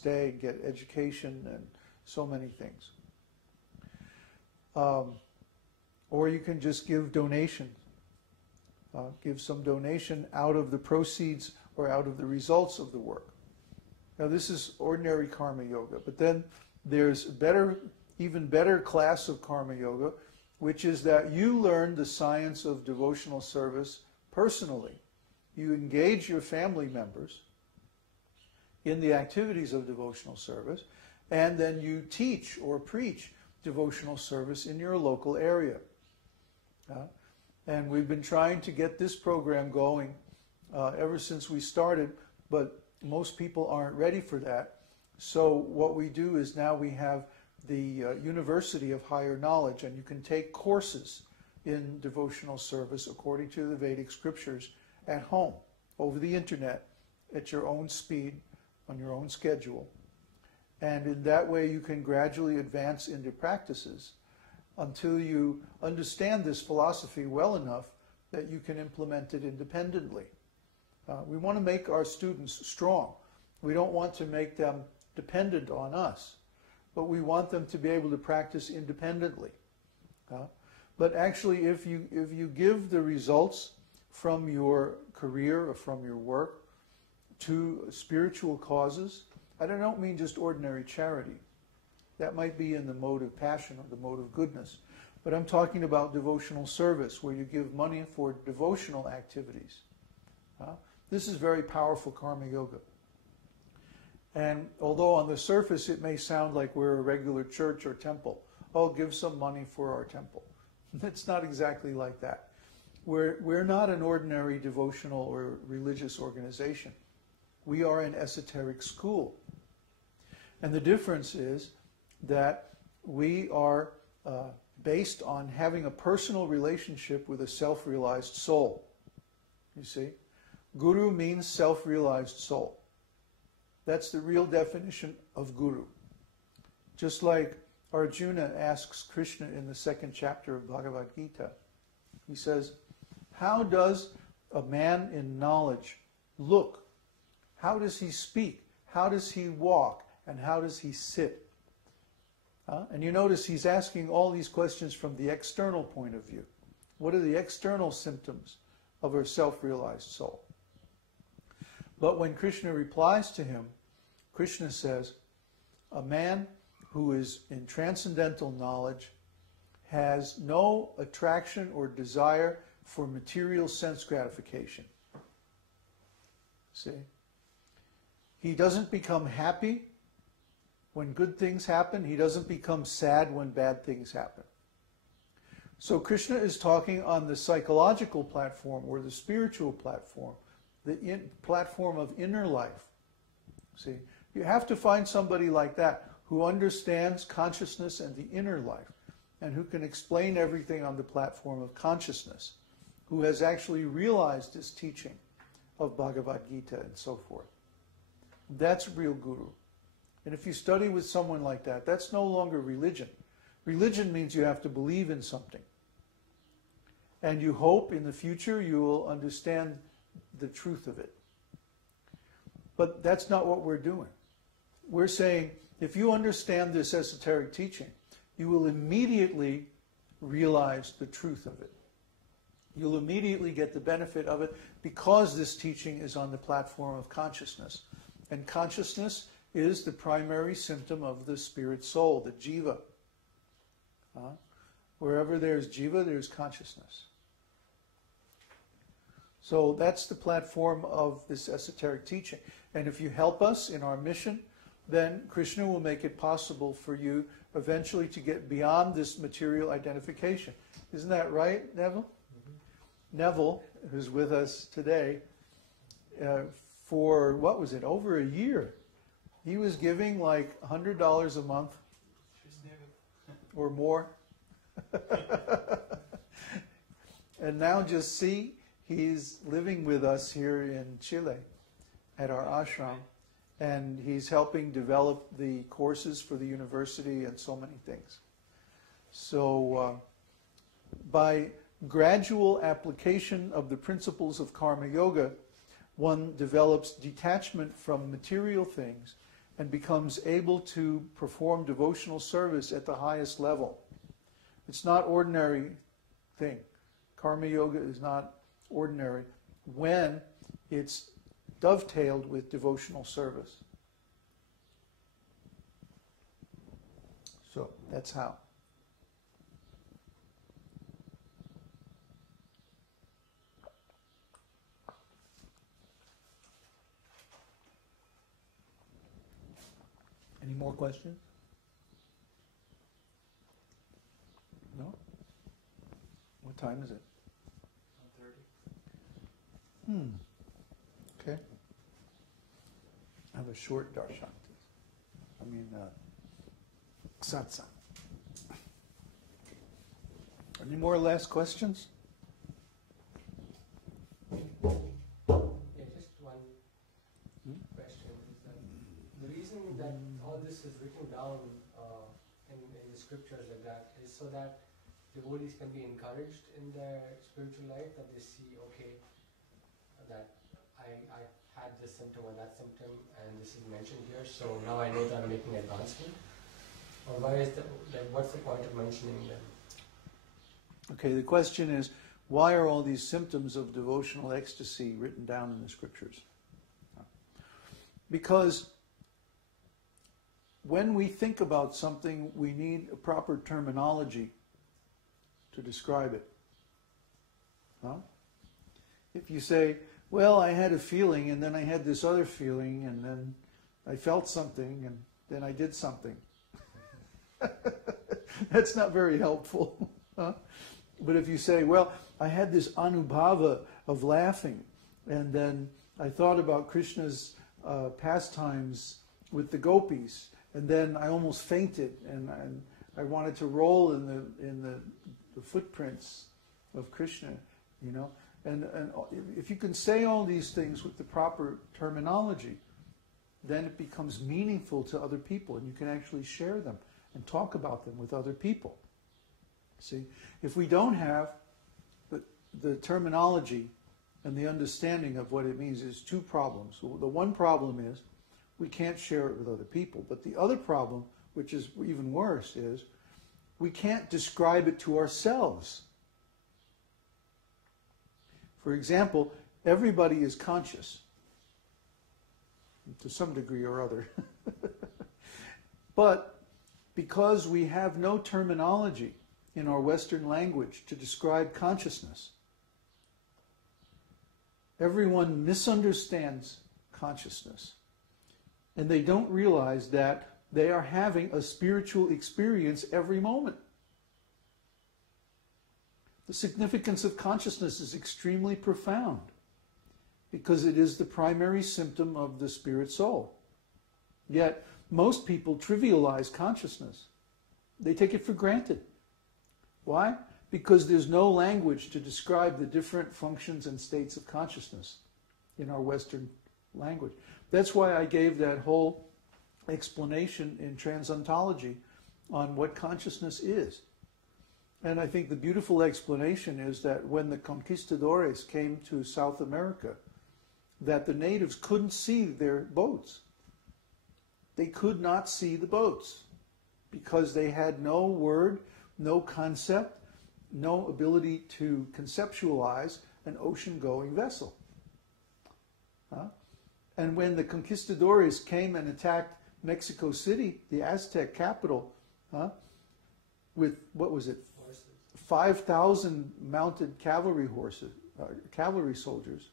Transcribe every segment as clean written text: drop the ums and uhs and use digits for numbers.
stay and get education and so many things. Or you can just give donation. Give some donation out of the proceeds or out of the results of the work. Now this is ordinary karma yoga, but then there's even better class of karma yoga, which is that you learn the science of devotional service personally. You engage your family members in the activities of devotional service, and then you teach or preach devotional service in your local area. And we've been trying to get this program going ever since we started, but most people aren't ready for that. So what we do is now we have the University of Higher Knowledge, and you can take courses in devotional service according to the Vedic scriptures at home, over the internet, at your own speed, on your own schedule. And in that way you can gradually advance into practices until you understand this philosophy well enough that you can implement it independently. We want to make our students strong. We don't want to make them dependent on us, but we want them to be able to practice independently. But actually, if you give the results from your career or from your work to spiritual causes, I don't mean just ordinary charity. That might be in the mode of passion or the mode of goodness. But I'm talking about devotional service, where you give money for devotional activities. This is very powerful karma yoga. And although on the surface it may sound like we're a regular church or temple, oh, give some money for our temple. It's not exactly like that. We're not an ordinary devotional or religious organization. We are an esoteric school. And the difference is that we are based on having a personal relationship with a self-realized soul. You see? Guru means self-realized soul. That's the real definition of guru. Just like Arjuna asks Krishna in the 2nd chapter of Bhagavad Gita, he says, how does a man in knowledge look? How does he speak? How does he walk? And how does he sit? And you notice he's asking all these questions from the external point of view. What are the external symptoms of a self-realized soul? But when Krishna replies to him, Krishna says, a man who is in transcendental knowledge has no attraction or desire for material sense gratification. See? He doesn't become happy when good things happen. He doesn't become sad when bad things happen. So Krishna is talking on the psychological platform or the spiritual platform, the platform of inner life. See, you have to find somebody like that who understands consciousness and the inner life, and who can explain everything on the platform of consciousness, who has actually realized this teaching of Bhagavad Gita and so forth. That's real guru. And if you study with someone like that, that's no longer religion. Religion means you have to believe in something. And you hope in the future you will understand the truth of it. But that's not what we're doing. We're saying, if you understand this esoteric teaching, you will immediately realize the truth of it. You'll immediately get the benefit of it because this teaching is on the platform of consciousness. And consciousness is the primary symptom of the spirit soul, the jiva. Wherever there's jiva, there's consciousness. So that's the platform of this esoteric teaching. And if you help us in our mission, then Krishna will make it possible for you eventually to get beyond this material identification. Isn't that right, Neville? Mm-hmm. Neville, who's with us today, for, what was it, over a year, he was giving like $100 a month or more. And now just see, he's living with us here in Chile at our ashram, and he's helping develop the courses for the university and so many things. So by gradual application of the principles of karma yoga, one develops detachment from material things and becomes able to perform devotional service at the highest level. It's not ordinary thing. Karma yoga is not ordinary when it's dovetailed with devotional service. So that's how. Any more questions? No? What time is it? 1:30. Okay. I have a short darshan. Satsang. Any more last questions? Yeah, just one question. Is that the reason that all this is written down in the scriptures like that is so that devotees can be encouraged in their spiritual life, that they see, okay, that I had this symptom or that symptom and this is mentioned here, so now I know that I'm making advancement? Or why is that, like, what's the point of mentioning them? Okay, the question is, why are all these symptoms of devotional ecstasy written down in the scriptures? Because when we think about something, we need a proper terminology to describe it. If you say, well, I had a feeling, and then I had this other feeling, and then I felt something, and then I did something. That's not very helpful. But if you say, well, I had this Anubhava of laughing, and then I thought about Krishna's pastimes with the gopis, and then I almost fainted, and I wanted to roll in the footprints of Krishna, you know. And if you can say all these things with the proper terminology, then it becomes meaningful to other people, and you can actually share them and talk about them with other people. See, if we don't have the terminology and the understanding of what it means, there's two problems. The one problem is we can't share it with other people. But the other problem, which is even worse, is we can't describe it to ourselves. For example, everybody is conscious to some degree or other. But because we have no terminology in our Western language to describe consciousness, everyone misunderstands consciousness. And they don't realize that they are having a spiritual experience every moment. The significance of consciousness is extremely profound because it is the primary symptom of the spirit soul. Yet, most people trivialize consciousness. They take it for granted. Why? Because there's no language to describe the different functions and states of consciousness in our Western language. That's why I gave that whole explanation in Transontology on what consciousness is. And I think the beautiful explanation is that when the conquistadores came to South America, that the natives couldn't see their boats. They could not see the boats because they had no word, no concept, no ability to conceptualize an ocean-going vessel. And when the conquistadores came and attacked Mexico City, the Aztec capital, with, what was it, 5,000 mounted cavalry horses, cavalry soldiers,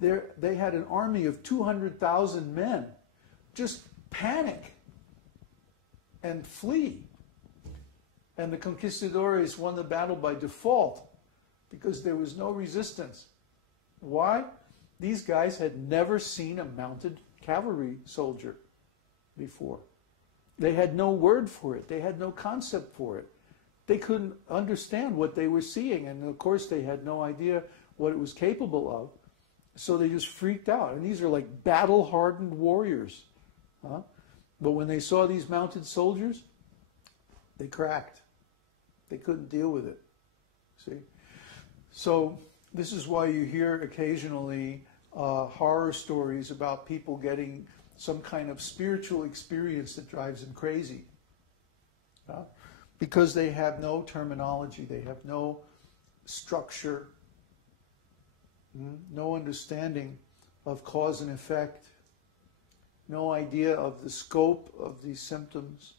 they had an army of 200,000 men just panic and flee. And the conquistadores won the battle by default because there was no resistance. Why? These guys had never seen a mounted cavalry soldier before. They had no word for it. They had no concept for it. They couldn't understand what they were seeing. And of course, they had no idea what it was capable of. So they just freaked out. And these are like battle-hardened warriors. But when they saw these mounted soldiers, they cracked. They couldn't deal with it. See? So this is why you hear occasionally horror stories about people getting some kind of spiritual experience that drives them crazy. Because they have no terminology, they have no structure, no understanding of cause and effect, no idea of the scope of these symptoms,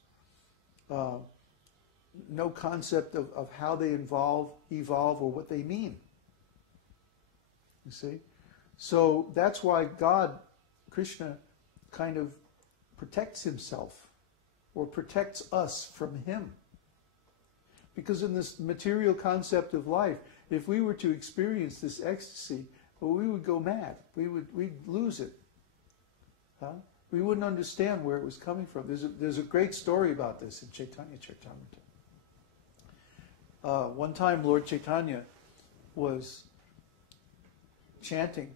no concept of how they evolve or what they mean. You see? So that's why God, Krishna, kind of protects himself or protects us from him. Because in this material concept of life, if we were to experience this ecstasy, well, we would go mad. We'd lose it. We wouldn't understand where it was coming from. There's a great story about this in Chaitanya Charitamrita. One time Lord Chaitanya was chanting